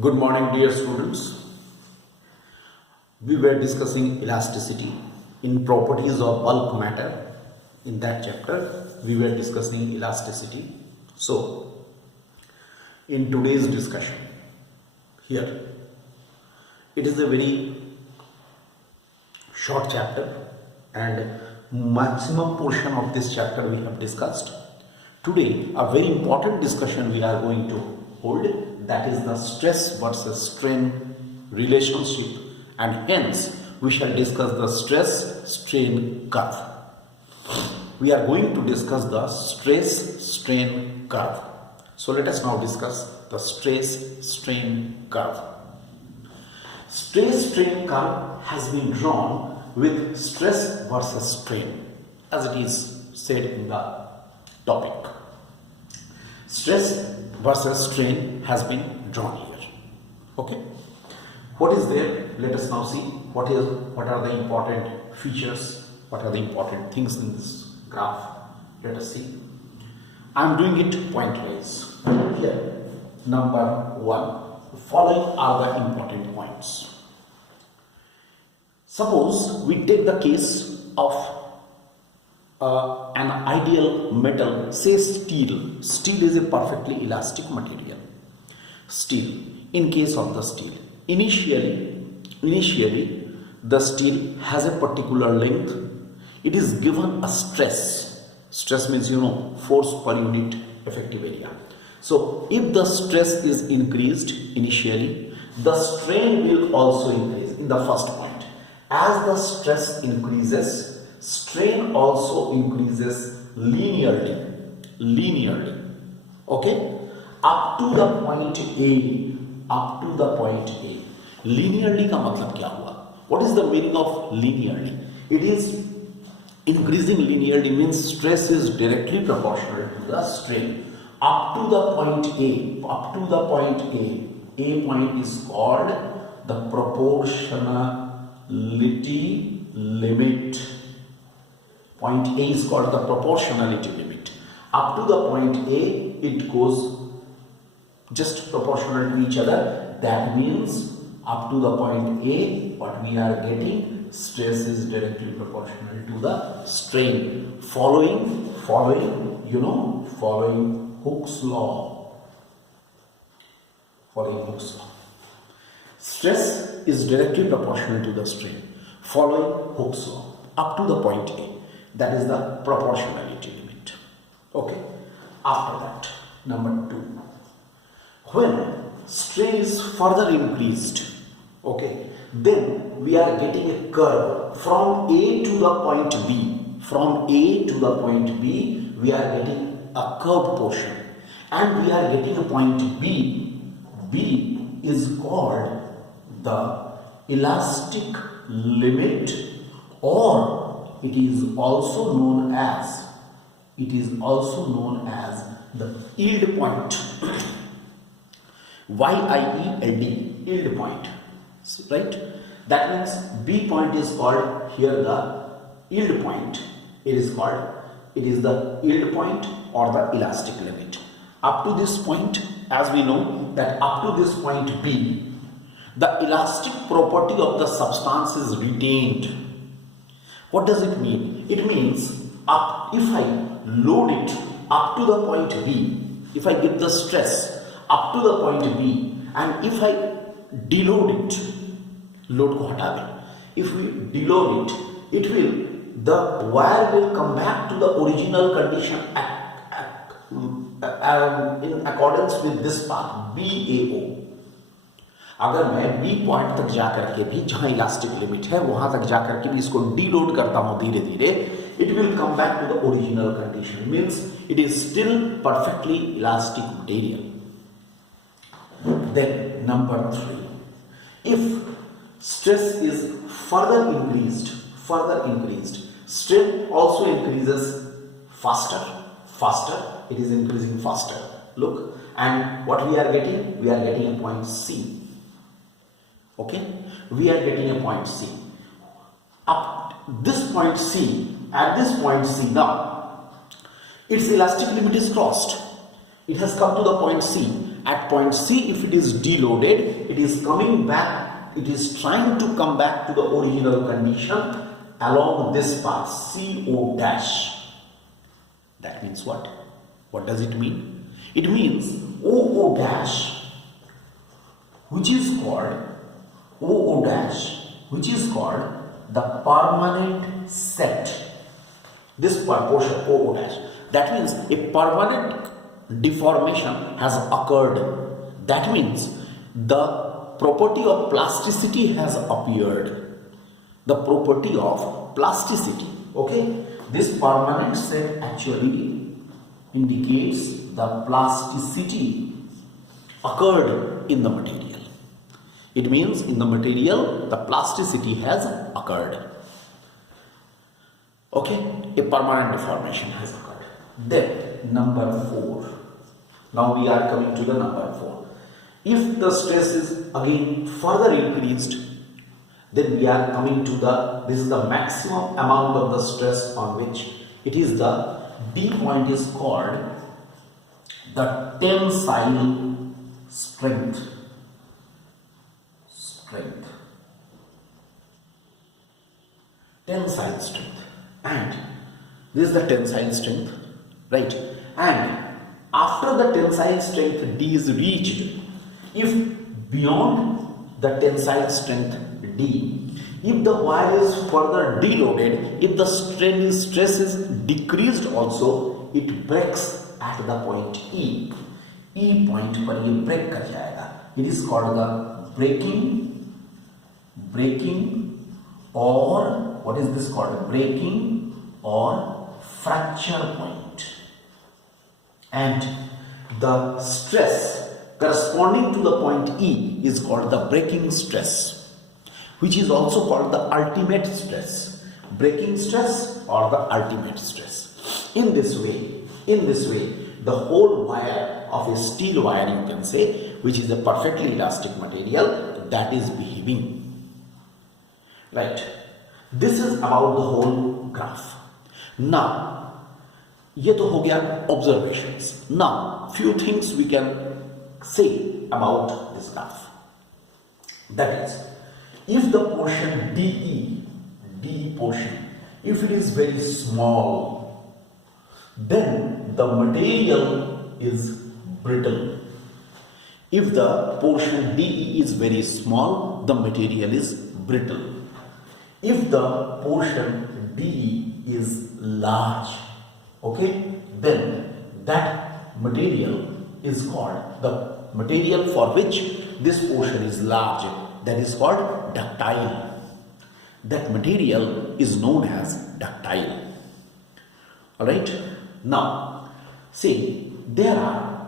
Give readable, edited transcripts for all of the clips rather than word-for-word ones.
Good morning, dear students. We were discussing elasticity in properties of bulk matter. In that chapter, we were discussing elasticity. So, in today's discussion, here, it is a very short chapter and maximum portion of this chapter we have discussed. Today, a very important discussion we are going to hold, that is the stress versus strain relationship, and hence we shall discuss the stress strain curve. We are going to discuss the stress strain curve. So let us now discuss the stress strain curve. Stress strain curve has been drawn with stress versus strain, as it is said in the topic. Stress versus strain has been drawn here. Okay. What is there? Let us now see what are the important features, what are the important things in this graph. Let us see. I am doing it pointwise. Here, number 1. Following are the important points. Suppose we take the case of an ideal metal, say steel. Steel is a perfectly elastic material. Steel. In case of the steel, initially the steel has a particular length. It is given a stress. Stress means force per unit effective area. So if the stress is increased initially, the strain will also increase in the first point. As the stress increases, strain also increases linearly. Okay, up to the point A. Linearly का मतलब क्या हुआ? What is the meaning of linearly? It is increasing linearly means stress is directly proportional to the strain up to the point A. A point is called the proportionality limit. Point A is called the proportionality limit. Up to the point A, it goes just proportional to each other. That means up to the point A, what we are getting, stress is directly proportional to the strain. Following Hooke's law. Stress is directly proportional to the strain. Following Hooke's law, up to the point A. That is the proportionality limit. Okay. After that, number 2. When strain is further increased, okay, then we are getting a curve from A to the point B. From A to the point B, we are getting a curved portion, and we are getting a point B. B is called the elastic limit, or it is also known as the yield point. YIELD, yield point, right? That means B point is called here the yield point. It is the yield point or the elastic limit. Up to this point, as we know that up to this point B, the elastic property of the substance is retained. What does it mean? It means if I load it up to the point B, if I give the stress up to the point B, and if I deload it, load ko hata deं, if we deload it, the wire will come back to the original condition in accordance with this part BAO. अगर मैं B point तक जाकर के भी, जहां elastic limit है वहां तक जाकर के भी इसको डीलोड करता हूं धीरे धीरे, it will come back to the original condition, means it is still perfectly elastic material. Then number 3, if stress is further increased, strain also increases faster, it is increasing faster. Look, and what we are getting? We are getting a point C. Okay, we are getting a point C. At this point C now, its elastic limit is crossed. It has come to the point C, at point C, if it is deloaded, it is coming back, it is trying to come back to the original condition along this path, CO dash. That means what? What does it mean? It means OO dash, which is called OO dash, which is called the permanent set. This portion OO dash, that means a permanent deformation has occurred. That means the property of plasticity has appeared. The property of plasticity. Okay, this permanent set actually indicates the plasticity occurred in the material. It means in the material the plasticity has occurred. Okay, a permanent deformation has occurred. Then number 4. Now we are coming to the number 4. If the stress is again further increased, then we are coming to this is the maximum amount of the stress on which it is the D point is called the tensile strength. Tensile strength. And this is the tensile strength, right? And after the tensile strength D is reached, if beyond the tensile strength D, if the wire is further deloaded, if the stress is decreased also, it breaks at the point E. E point पर ये break कर जाएगा. It is called the breaking or what is this called? Breaking or fracture point. And the stress corresponding to the point E is called the breaking stress, which is also called the ultimate stress. Breaking stress or the ultimate stress. In this way, the whole wire of a steel wire, you can say, which is a perfectly elastic material, that is behaving. Right. This is about the whole graph. Now, ये तो हो गया observations. Now, few things we can say about this graph. That is, if the portion DE portion, if it is very small, then the material is brittle. If the portion DE is very small, the material is brittle. If the portion DE is large, okay, then that material is called, the material for which this portion is large, that is called ductile. That material is known as ductile. Alright, now see, there are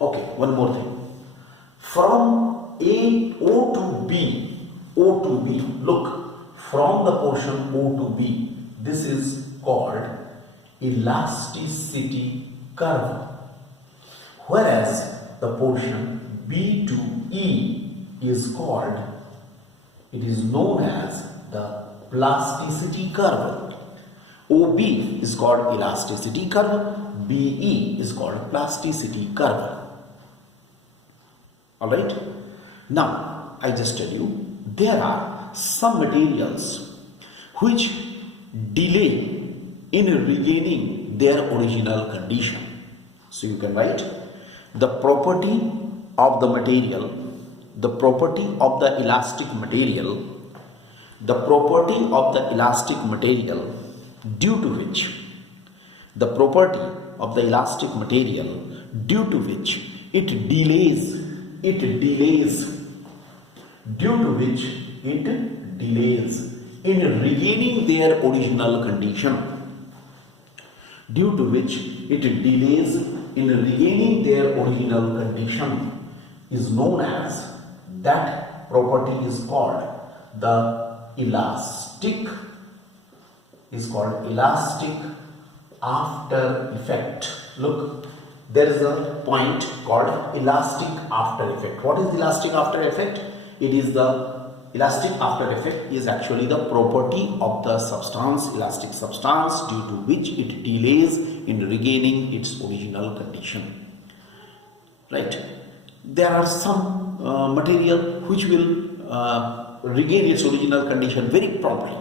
okay, one more thing. From O to B, look, from the portion O to B, this is called elasticity curve, whereas the portion B to E is called, it is known as the plasticity curve. OB is called elasticity curve, BE is called plasticity curve. Alright, now I just tell you, there are some materials which delay in regaining their original condition. So you can write the property of the material, the property of the elastic material, the property of the elastic material due to which, the property of the elastic material due to which it delays, due to which it delays in regaining their original condition, due to which it delays in regaining their original condition is known as, that property is called the elastic, after effect. Look, there is a point called elastic after effect. What is elastic after effect? It is the elastic after effect is actually the property of the substance, elastic substance, due to which it delays in regaining its original condition. Right? There are some material which will regain its original condition very promptly,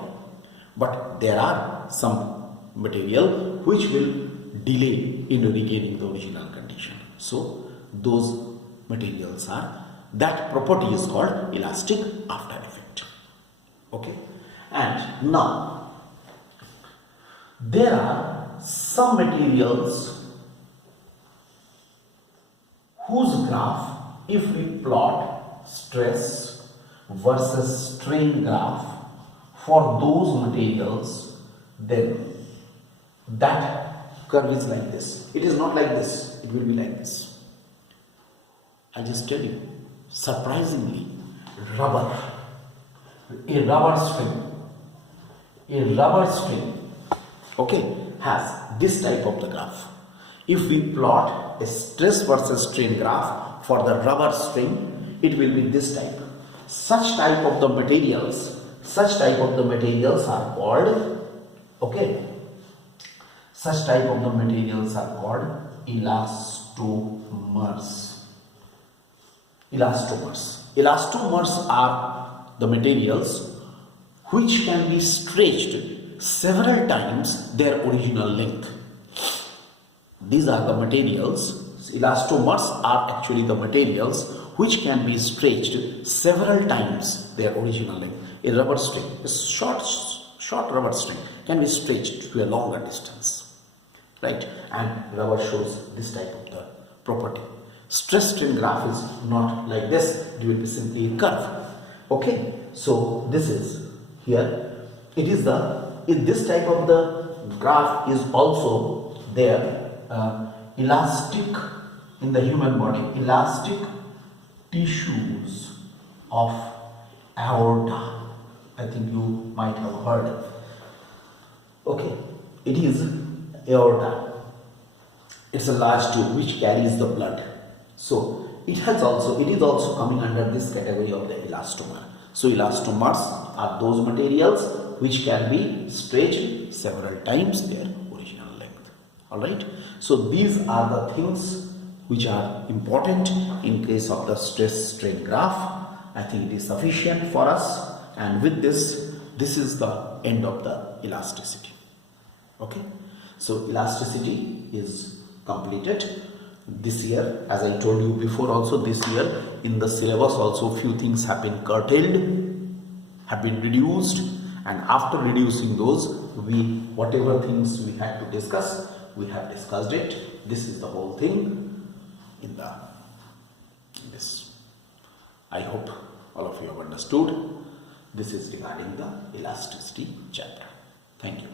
but there are some material which will delay in regaining the original condition. So those materials are, that property is called elastic after effect. Okay, and now there are some materials whose graph, if we plot stress versus strain graph for those materials, then that curve is like this. It is not like this, it will be like this. I'll just tell you, surprisingly, a rubber string, okay, has this type of the graph. If we plot a stress versus strain graph for the rubber string, it will be this type. Such type of the materials are called, okay, such type of the materials are called elastomers. Elastomers are the materials which can be stretched several times their original length. These are the materials, elastomers are actually the materials which can be stretched several times their original length. A rubber string, a short rubber string can be stretched to a longer distance, right? And rubber shows this type of the property. Stress strain graph is not like this, it will be simply a curve. Okay, so this is here, it is in this type of the graph is also there. Elastic in the human body, elastic tissues of aorta. I think you might have heard. Okay, it is aorta. It's a large tube which carries the blood. So it is also coming under this category of the elastomer. So elastomers are those materials which can be stretched several times their original length. Alright, so these are the things which are important in case of the stress strain graph. I think it is sufficient for us, and with this is the end of the elasticity. Okay, so elasticity is completed this year. As I told you before also, this year in the syllabus also few things have been curtailed, have been reduced, and after reducing those, whatever things we had to discuss, we have discussed it. This is the whole thing in this. I hope all of you have understood. This is regarding the elasticity chapter. Thank you.